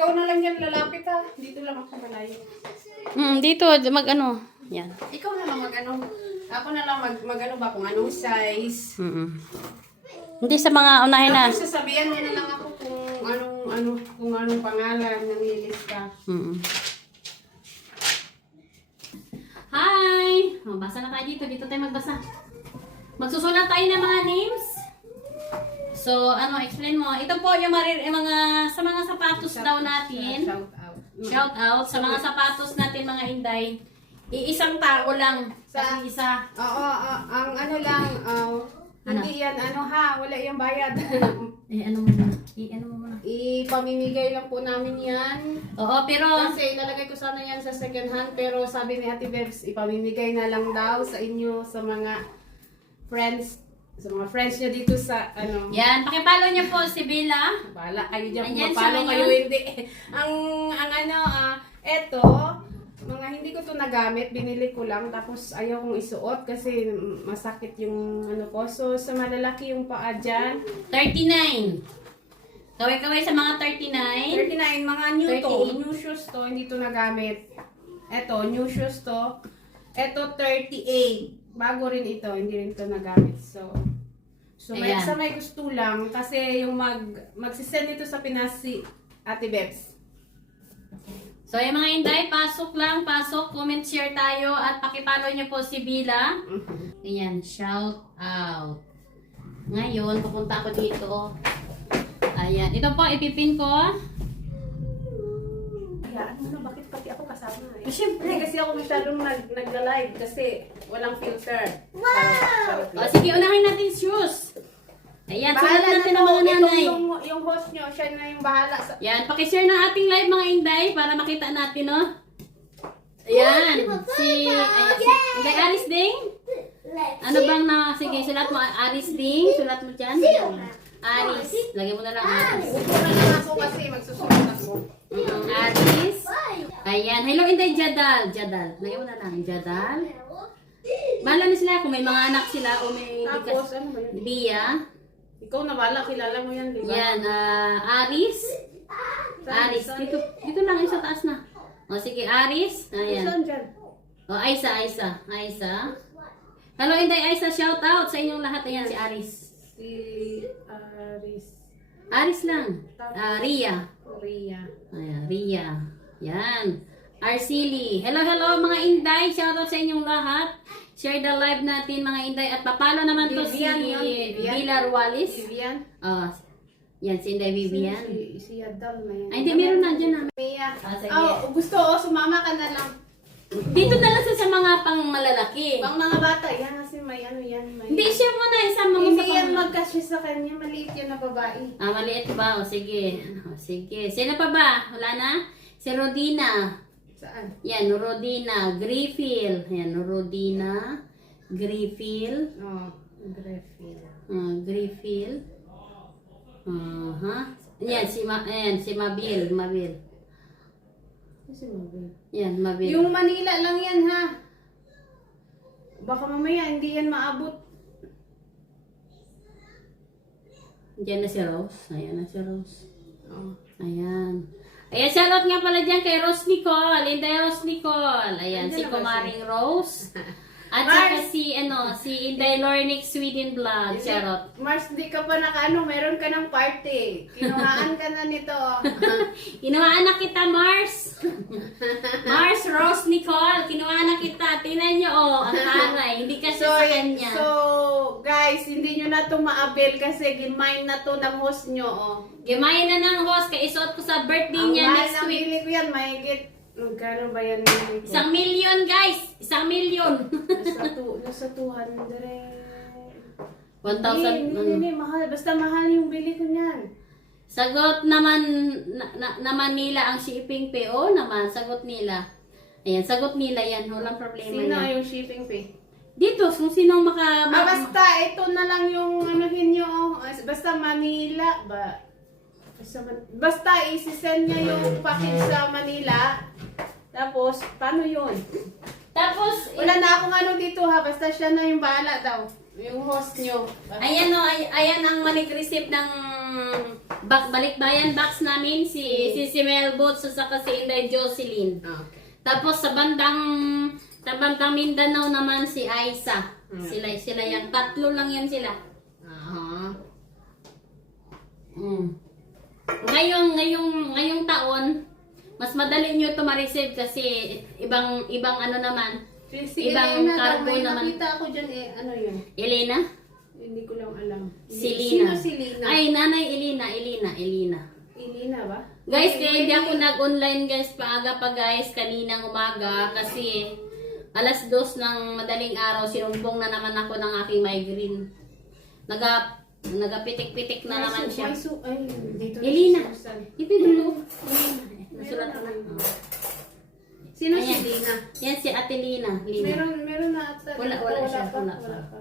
ikaw na lang yan lalapit ha. Dito lang ako malayo. Dito, mag-ano. Yan. Ikaw na lang mag-ano. Ako na lang mag-ano ba kung anong size. Hindi sa mga unahin na. Tapos sasabihan mo na lang ako kung anong pangalan ng lilista. Hi! Basa na tayo dito. Dito tayo magbasa. Magsusulat tayo ng mga names. So, explain mo. Ito po yung sa mga sapatos daw natin. Shout out. Shout out sa mga sapatos natin, mga Inday. Iisang tao lang. Sa- Isa. Oo, ang ano lang, hindi yan, wala yung bayad. Ano mo muna? Ano mo muna? Ipamimigay lang po namin yan. Oo, pero... Kasi ilalagay ko sana yan sa second hand, pero sabi ni Ate Bebs, ipamimigay na lang daw sa inyo, sa mga friends niya dito sa, Yan, pakipalo niyo po si Bella. Bahala kayo dyan, Ayan, kung mapalo siya kayo ngayon. hindi. Eto, mga hindi ko to nagamit, binili ko lang, tapos ayaw kong isuot kasi masakit yung ko. So, sa malalaki yung paa dyan. 39. Kaway-kaway sa mga 39. 39, mga new to, 38. new shoes to, hindi to nagamit. Eto, new shoes to. Eto, 38. Bago rin ito, hindi rin to nagamit. So Ayan. may gusto lang, kasi yung magsisend ito sa Pinas si Ate Bebs. So, yung mga Inday, pasok lang, pasok, comment, share tayo, at pakipalo niyo po si Bella. Ayan, shout out. Ngayon, pupunta ako dito. Ayan, ito po, ipipin ko. Hayaan mo na, bakit pati ako kasama eh? Siyempre. Hindi kasi ako masyadong nagla-live kasi walang filter. O, sige, unahin natin shoes. Ayan, sulat natin ang mga nanay. Yung host nyo, siya na yung bahala sa... Yan, pakishare ng ating live mga Inday para makita natin, no? Ayan, Inday Aris Ding. Ano bang sige, sulat mo Aris Ding, sulat mo dyan. Aris, lagay mo na lang Aris. Upo na lang ako kasi magsusulat ako. Aris. Ayan, hello Inday Jadal. Lagay mo na lang, Jadal. Bahala na sila kung may mga anak sila o may Tapos, ano ba yun? Bia. Ikaw na bala, kilala mo yan, di ba? Yan, Aris. Aris, dito lang yung sa taas na. O sige, Aris. Ayan. Saan dyan? O, Aisa. Hello, Inday Aisa. Shout out sa inyong lahat. Ayan, si Aris. Si Aris. Aris lang. Ria. Korea. Ayan, Ria. Yan. Arceli. Hello, mga Inday. Shout out sa inyong lahat. Share the live natin, mga Inday. At papalo naman to si Vivian yun. Pilar Wallis. Vivian? Yan, si Inday Vivian. Si Adal na yan. Ay, hindi, meron na dyan. Mia. Sige. Gusto sumama ka na lang. Dito na lang sa mga pang malalaki. Pang mga bata, yan kasi may yan. May... Hindi, share mo na isama mo Hindi sa yan pang... magkasya sa kanya, maliit yan na babae. Maliit ba? O, sige. Sige. Sino pa ba? Wala na? Si Rodina. Saan? Yan, Rodina. Griffil. Yan, Rodina. Griffil. Grefil. Griffil. Yan, si Mabil. Kasi Mabil. Yan, Mabil. Yung Manila lang yan ha. Baka mamaya hindi yan maabot. Diyan na si Rose. Ayan na si Rose. Oh. Ayan. Ayan, shoutout nga pala dyan kay Rose Nicole. Inday Rose Nicole. Ayan, Andiyan si na ba Kumaring Rose. At saka si Inday Lornick Sweden Blood. Shoutout. Mars, di ka pa meron ka ng party. Kinuhaan ka na nito. Kinuhaan na kita, Mars. Mars Rose Nicole. Kinuhaan na kita. Tingnan nyo, ang taray. Hindi kasi sa kanya. So, guys, hindi nyo na ito maabil kasi gimine na to ng host nyo. Gimayin na ng host. Kaya isuot ko sa birthday Ang niya mahal next ng week. bili ko yan, mahigit. Magkano ba yan? 1 million, guys. 1 million. Nasa 200. 1,000. Hindi, mahal. Basta mahal yung bili ko niyan. Sagot naman naman nila ang shipping fee. Oo naman, sagot nila. Ayan, sagot nila yan. Walang problema Sino yan. yung shipping fee? Dito, kung sino Basta ito na lang yung anuhin nyo. Basta Manila ba? Basta isi-send niya yung package sa Manila. Tapos, paano yun? Tapos, Wala na akong ano dito ha. Basta siya na yung bahala daw. Yung host nyo. Ayan o, ayan ang mag-receive ng balikbayan box namin, si Mel Boots at saka si Inday Jocelyn. Okay. Tapos sa bandang Mindanao naman si Aisa. Sila yan. Tatlo lang yan sila. Aha. Ngayong taon, mas madali nyo ito ma-receive kasi ibang ano naman. Si Ibang Elena, cargo may naman. nakita ako dyan ano yun? Elena? Hindi ko lang alam. Si Lina. Sino si Lina? Ay, nanay Elena. Elena ba? Guys, kaya hindi ako nag-online guys, paaga pa guys, kaninang umaga kasi alas 2 ng madaling araw, sinumbong na naman ako ng aking migraine. Nagapitik-pitik na naman siya. Ay, dito Elena. si Susan. Ipinulog. Nasulat na. Sino si Ayan. Lina? Yan si Ate Lina. Meron na ata. Wala siya. Wala pa. pa.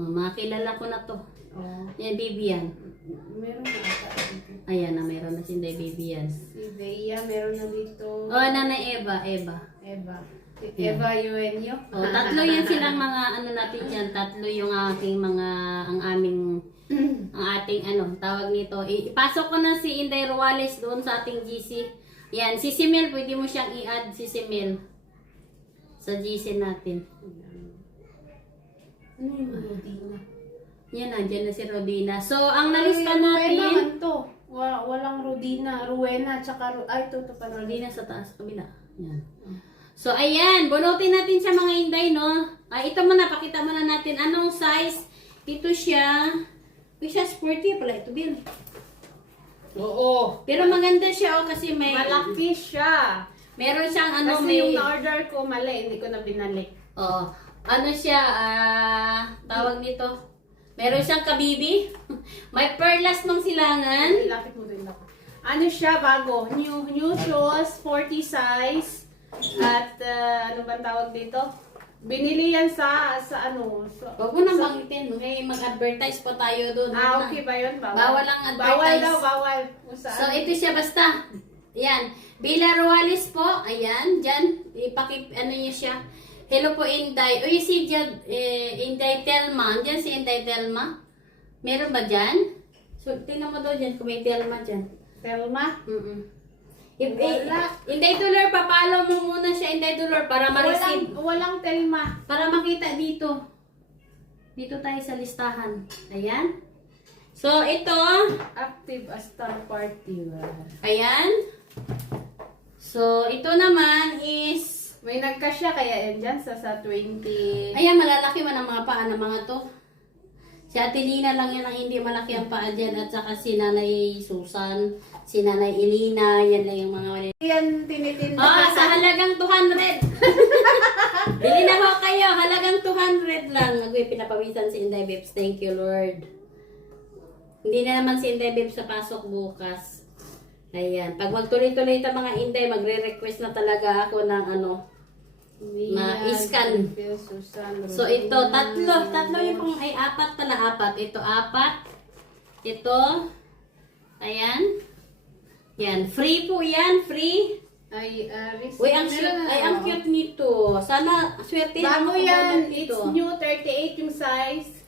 Makilala ko na to. Oh, Yan, baby yan. meron na ata dito. Ayan na, mayroon na si Inday baby yan. Si Bea, meron na dito. Oh, Nanay Eva. Eva. Yeah. Eva Eugenio. Oh, tatlo yan silang mga ano natin dyan. Tatlo yung aking mga, ang ating tawag nito. Ipasok ko na si Inday Ruales doon sa ating GC. Yan, si Simel, pwede mo siyang i-add si Simel sa GC natin. Ano yung Rodina? Yan, nandiyan na si Rodina. So, ang nalista Rowena natin, man to. Walang Rodina. Rowena, tsaka ito pa na. Rodina sa taas, kabila. Yan. So, ayan, bunutin natin siya mga Inday, no? Ito muna, pakita muna natin anong size. Ito siya. Uy, siya sporty pala. Ito, Bill. Oo. Pero maganda siya, kasi may... Malaki siya. Meron siyang Kasi may... yung na-order ko mali, hindi ko na binalik. Oo. Ano siya, tawag nito. Meron siyang kabibi. May perlas ng silangan. Ilapit mo din ako. Ano siya, bago. New shoes, 40 size. At ano ba tawag dito? Binili yan sa ano. Huwag mo nang bangitin. May mag-advertise pa tayo doon. Okay ba yun? Bawal ang advertise. Bawal daw, bawal. Kung saan. So, ito siya basta. Ayan. Bila Ruales po. Ayan. Diyan. Ano niya siya. Hello po, Inday. Uy, si Inday Telma. Diyan si Inday Telma. Meron ba dyan? So, tingnan mo daw dyan kung may Telma dyan. Telma? Wala. Inday Dolor, papalo mo muna siya, Inday Dolor, para ma-receive. Walang Telma. Para makita dito. Dito tayo sa listahan. Ayan. So, ito. Active a star party. Ayan. So, ito naman is... May nagkasya kaya yan dyan sa 20. Ayan, malalaki man ang mga paa ng mga to. Si Ate Lina lang yan ang hindi malaki ang paa dyan. At saka si Nanay Susan, si Nanay Elena, yan lang yung mga mali. Yan tinitinda. Sa halagang 200. Bili na ho kayo, halagang 200 lang. Pinapawisan si Inday Babes. Thank you, Lord. Hindi na naman si Inday Babes sa pasok bukas. Ayan. Pag magtuloy-tuloy ito mga Inday, magre-request na talaga ako ng ma-scan. So ito, tatlo yung pang, ay apat pala, apat. Ito, apat. Ito. Ayan. Yan, free po yan, free. Ay, Uy, ang cute nito. Sana, swerte bago naman yan, ako it's dito. new, 38 yung size.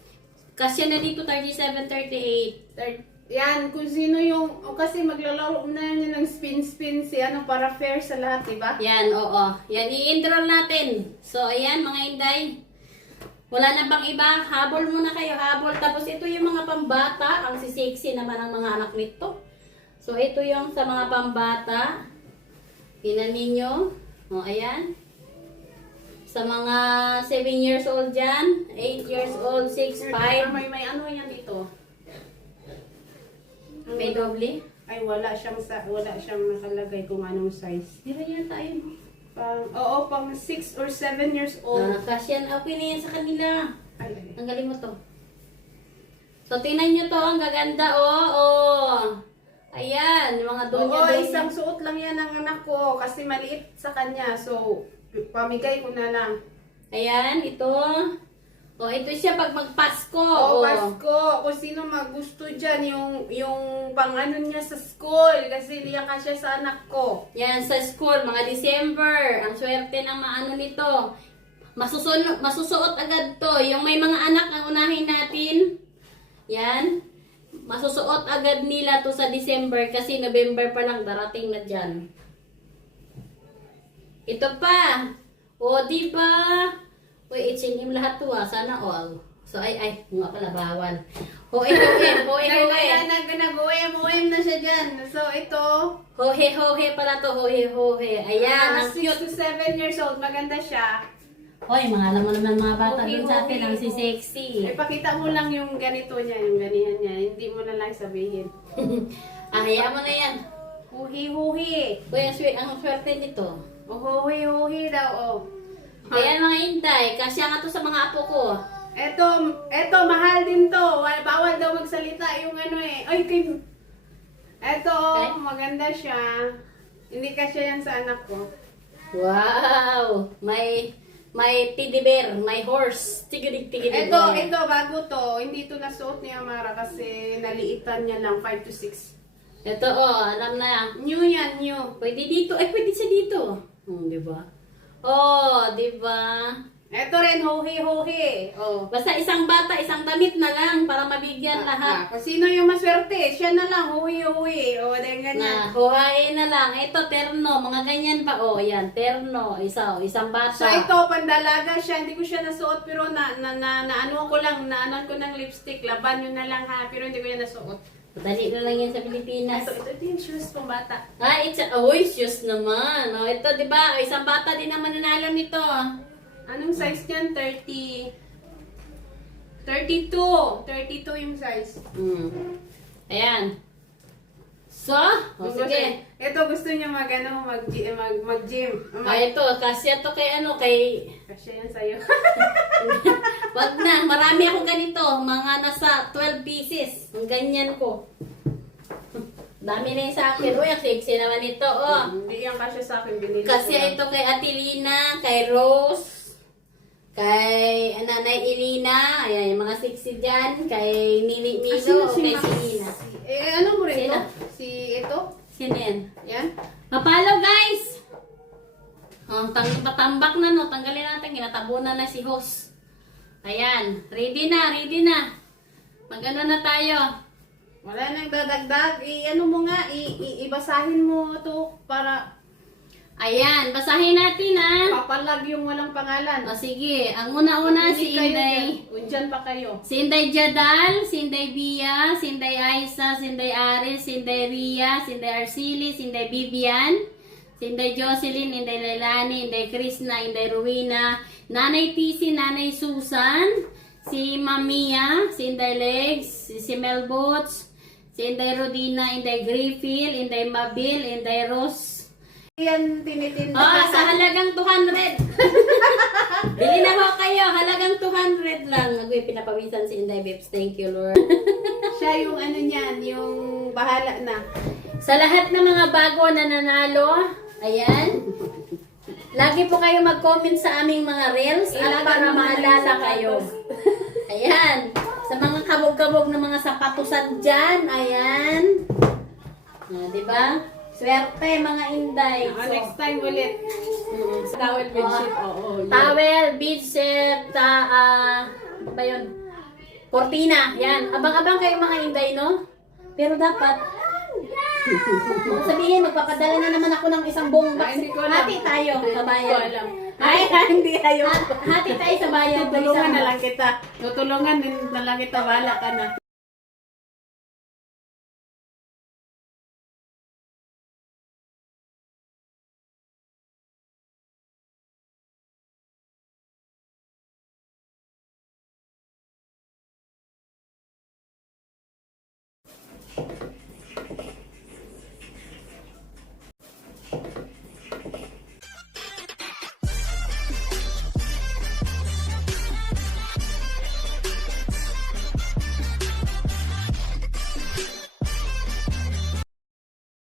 Kasi na dito, 37, 38. Yan, kung sino yung, kasi maglalaro na yan ng spin-spin si para fair sa lahat, diba? Yan, oo. Yan, i-enroll natin. So, ayan, mga Inday. Wala na bang iba? Habol muna kayo, habol. Tapos, ito yung mga pambata. Ang sisexy naman ang mga anak nito. So, ito yung sa mga pambata. Tingnan ninyo. O, ayan. Sa mga 7 years old dyan, 8 years old, 6, 5. May ano yan dito? May doble. Ay, wala siyang nakalagay kung anong size. Di ba yan tayo? Pang 6 or 7 years old. Kasyan, okay na yan sa kanila. Ay. Tanggalin mo to. So, tingnan nyo to. Ang gaganda, oh. Ayan, yung mga donya. Oo, isang suot lang yan ng anak ko kasi maliit sa kanya. So, pamigay ko na lang. Ayan, ito. O, ito siya pag magpasko. Oo, Pasko. Kung sino magusto dyan, yung pang ano niya sa school. Kasi liya ka siya sa anak ko. Yan, sa school, mga December. Ang swerte ng maano nito. masusuot agad to. Yung may mga anak ang unahin natin. Yan. Masusuot agad nila to sa December kasi November pa lang darating na dyan. Ito pa. O, di ba? Uy, H&M lahat to ah. Sana all. So, ay, nga pala, bawal. Hohe. Nag-uem na siya dyan. So, ito, Hohe pala to. Hohe. Ayan, ang 6 cute. to 7 years old. Maganda siya. Hoy, mga alam mo naman mga bata Hohe, dun sa atin, hohe. ang si sexy. Ipakita mo lang yung ganito niya, yung ganihan niya. Hindi mo na lang sabihin. Hayaan mo na yan. Huhi. Uy, ang swerte nito. Huhi daw, oh. Ayan mga inday, kasya nga to sa mga apo ko. Eto, mahal din to. Bawal daw magsalita yung ano eh. Ay, eto, Okay. maganda siya. Hindi kasya yan sa anak ko. Wow! May teddy bear, may horse. Tigidig. Ito, bago to. Hindi to nasuot ni Amara kasi naliitan niya lang 5 to 6. Ito alam na. New yan, new. Pwede dito. Ay, pwede sa dito. Di ba? Di ba? Ito rin, hohi. Oh. Basta isang bata, isang damit na lang para mabigyan lahat. Kung sino yung maswerte, siya na lang, hohi. O, dahil ganyan. Na, huhain na lang. Ito, terno. Mga ganyan pa. Yan, terno. Isang bata. So ito, pandalaga siya. Hindi ko siya nasuot pero naano ko lang, naanon ko ng lipstick. Laban yun na lang ha, pero hindi ko yan nasuot. Dali na lang yan sa Pilipinas. Ito yung shoes pang bata. Shoes naman. Ito, di ba? Isang bata din naman nanalo nito. Anong size niyan? 32 yung size. Ayan. So, sige. Ito gusto niya mag-gym. Ito, kasi ito kay Kasi yan sa'yo. wag na, marami ako ganito. Mga nasa 12 pieces. Ang ganyan ko. Dami na yung sa akin. Uy, ang sexy naman ito. Hindi yan kasi sa akin binili. Kasi ko. ito kay Atilina, kay Rose, kay Nanay Irina, ayan, yung mga sexy dyan, kay Nini Milo, kay Silina. Ano mo rin Sino? to? Ito? Sino yan? Yan? Mapalaw, guys! Patambak na, no? Tanggalin natin, kinatabunan na si host. Ayan, ready na. Mag-ano na tayo. Wala nang dadagdag. Ano mo nga, ibasahin mo to para Ayan, basahin natin, papalag yung walang pangalan. sige, ang una-una si Inday. Diyan pa kayo. Si Inday Jadal, si Inday Bia, si Inday Aisa, si Inday Aris, si Inday Ria, si Inday Arceli, si Inday Vivian, si Inday Jocelyn, Inday Leilani, Inday Krishna, Inday Ruina, Nanay Tisi, Nanay Susan, si Mamia, si Inday Legs, si Mel Boots, si Inday Rodina, Inday Griffil, Inday Mabil, Inday Rose. Yan tinitinda. Sa halagang 200. Bili na ho kayo, halagang 200 lang. Pinapawisan si Inday Bips. Thank you, Lord. Siya yung ano niyan, yung bahala na. Sa lahat ng mga bago na nanalo, ayan. Lagi po kayo mag-comment sa aming mga reels at para maalala kayo. Ayan. Sa mga kabog-kabog na mga sapatusan dyan, ayan. Diba? Swerte mga Inday. Next time ulit. Towel bedsheet. Towel, bedsheet, ano ba yun? Cortina. Yan. Abang-abang kayo mga Inday, no? Pero dapat, sabihin, magpapadala na naman ako ng isang buong box. Hindi ko alam. Hati tayo sa bayan. Hindi ko alam. Ay, hindi tayo. Hati tayo sa bayan. Tutulungan na lang kita. Tutulungan din na lang kita. Wala ka na.